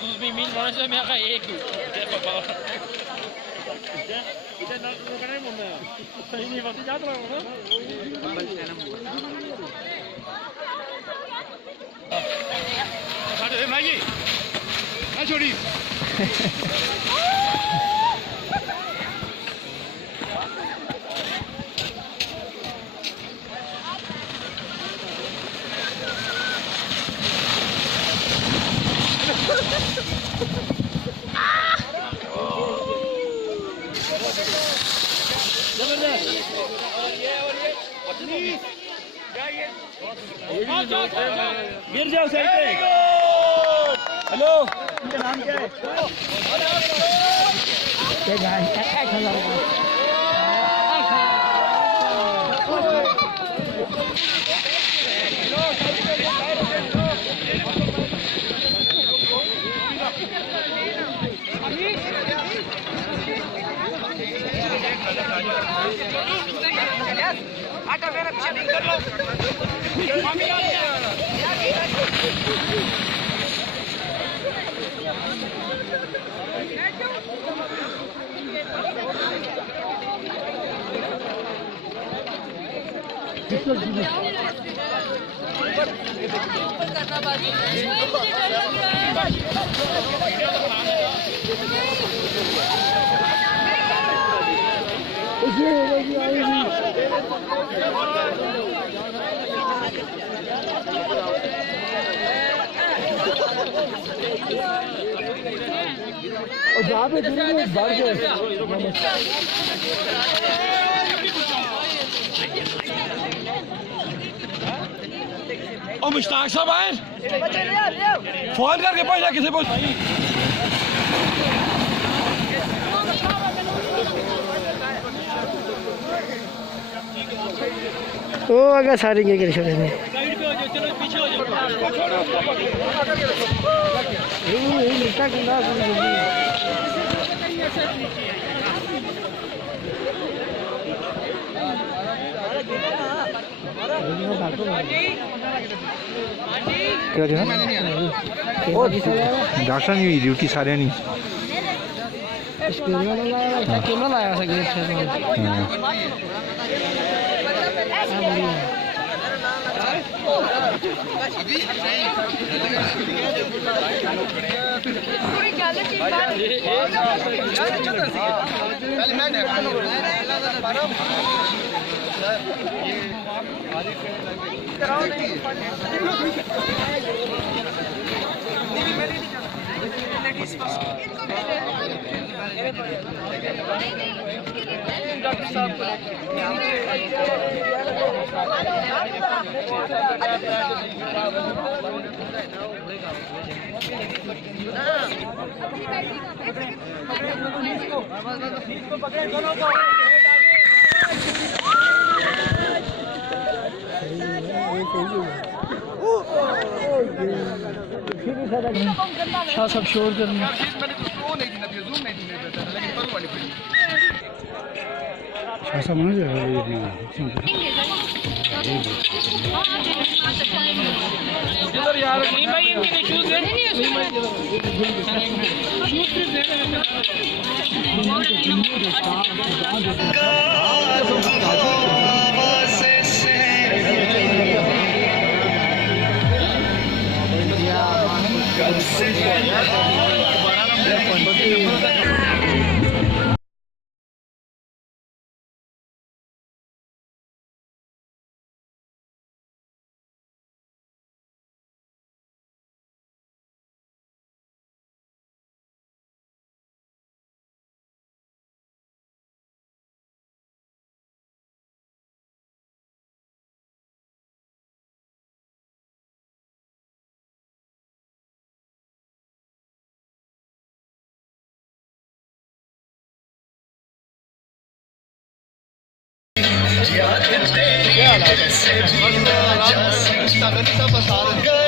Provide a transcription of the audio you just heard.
Mimin manusia mereka ego. Dia bawa. Kita nak makan mana? Ini pasti jatuh mana? Ada lagi. Nak curi. गिर जाओ side पे। Hello, इनका नाम क्या है? और जहाँ पे बढ़ गए मुश्ताक साहब आए फोन करके पूछा किसी को वो अगर सारे के गिर छोड़े ने साइड पे हो जाओ, चलो पीछे हो जाओ। ये मिलता गुंडा क्या क्या डॉक्टर नहीं ड्यूटी सारे नहीं क्यों लाया था गेट से डॉक्टर साहब सब शोर करना समझ यार नहीं भाई इनके शूज है याद तेरे से जीना जा सकता